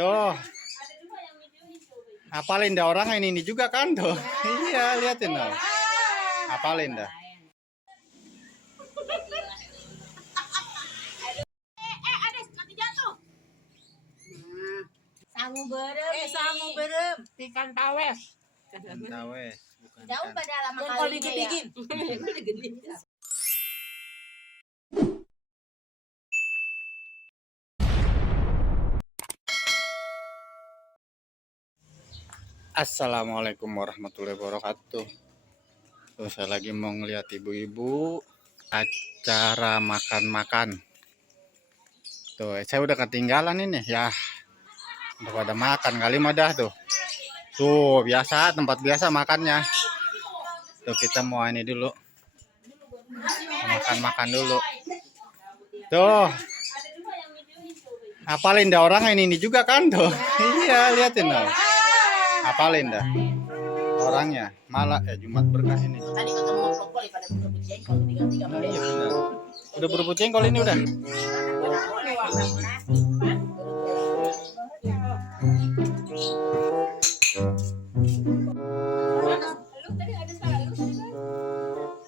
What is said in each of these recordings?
Tuh, hafalin dah orang ini juga kan tuh. Iya, liatin dong. Hafalin dah. Sangu berem, ikan tawes. Tawes, bukan Jauh ikan. pada lama kali digigit. Assalamualaikum warahmatullahi wabarakatuh. Tuh, saya lagi mau ngeliat ibu-ibu acara makan-makan. Tuh, saya udah ketinggalan ini ya. Udah pada makan kali mah dah tuh. Tuh, biasa tempat biasa makannya. Tuh, kita mau ini dulu. Makan-makan dulu. Tuh. Hafalin dah orang ini juga kan tuh. Iya, liatin dong. Hafalin dah. Orangnya malah Jumat berkah ini. Tadi ketemu pokok pada berebut jengkol tiga-tiga. Iya benar. Udah berebut jengkol ini udah.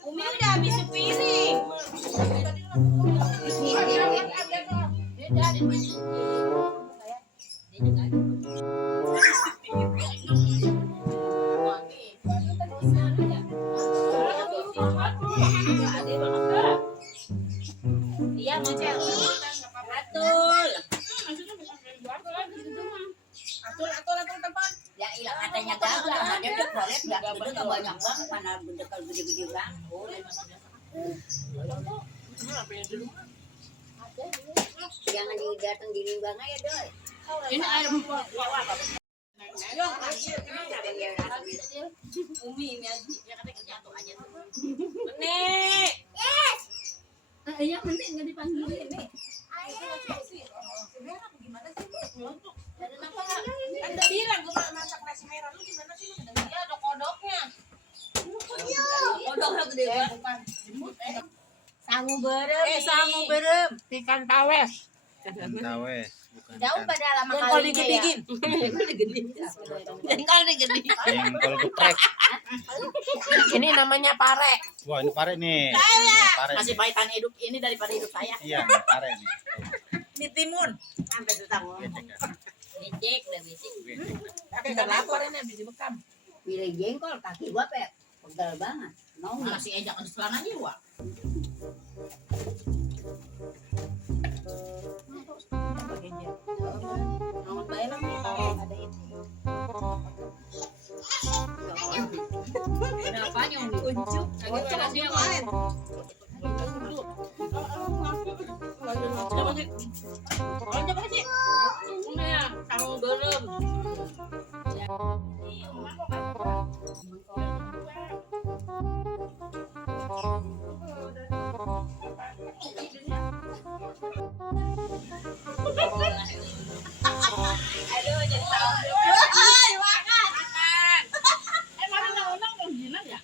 Umi udah habis sepiring. Iya, Macel. Atul teman. Ya ilah katanya gagal. Dia udah proyek enggak banyak banget mana benda gede-gede banget. Jangan datang di limbang aja, Doi. Ini air Umi ini aja, ya katanya jatuh aja tuh. Nek. Yes. Iya, penting enggak dipanggil Nek. Gimana sih? Anda bilang gue masak nasi merah, lu gimana sih? Iya, ada kodoknya. Kodoknya gede bukan. Sangu berem, ikan tawes. Tawes, bukan Jauh ikan. pada lama kali digigit. Jengkol gede. Jengkol geprek. Ini namanya pare. Wah, ini pare nih. Ini pare. Masih nih. pahitan hidup ini daripada hidup saya. Iya, ini pare nih. Ini timun. Sampai tutang. Becek dah becek. Tapi enggak lapar ini habis dibekam. Pilih jengkol kaki gua pegal banget. Mau nggak? Masih ejak di celananya, Wak. Mau bayar ada itu. Ada apanya, Umi? Unjuk. Lagi mana dia, Wak? Coba sih. Ini ya, sangu berem. Aduh, jadi tahu. Hai, makan. Mana undang-undang dong jinak ya?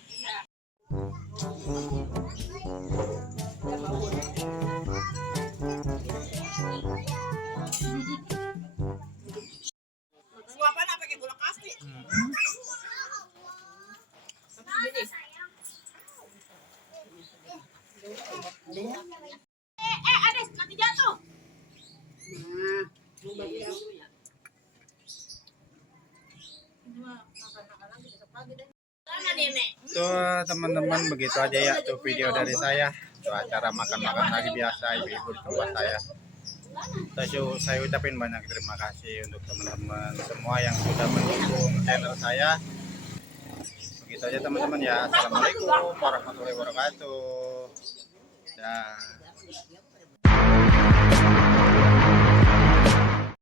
Suapan apa pakai gula pasti? Ades, nanti jatuh. Tuh teman-teman, begitu aja ya tuh video dari saya. Tuh acara makan-makan hari biasa ibu-ibu di tempat saya. Saya ucapin banyak terima kasih untuk teman-teman semua yang sudah mendukung channel saya. Begitu aja teman-teman ya. Assalamualaikum warahmatullahi wabarakatuh. Dah.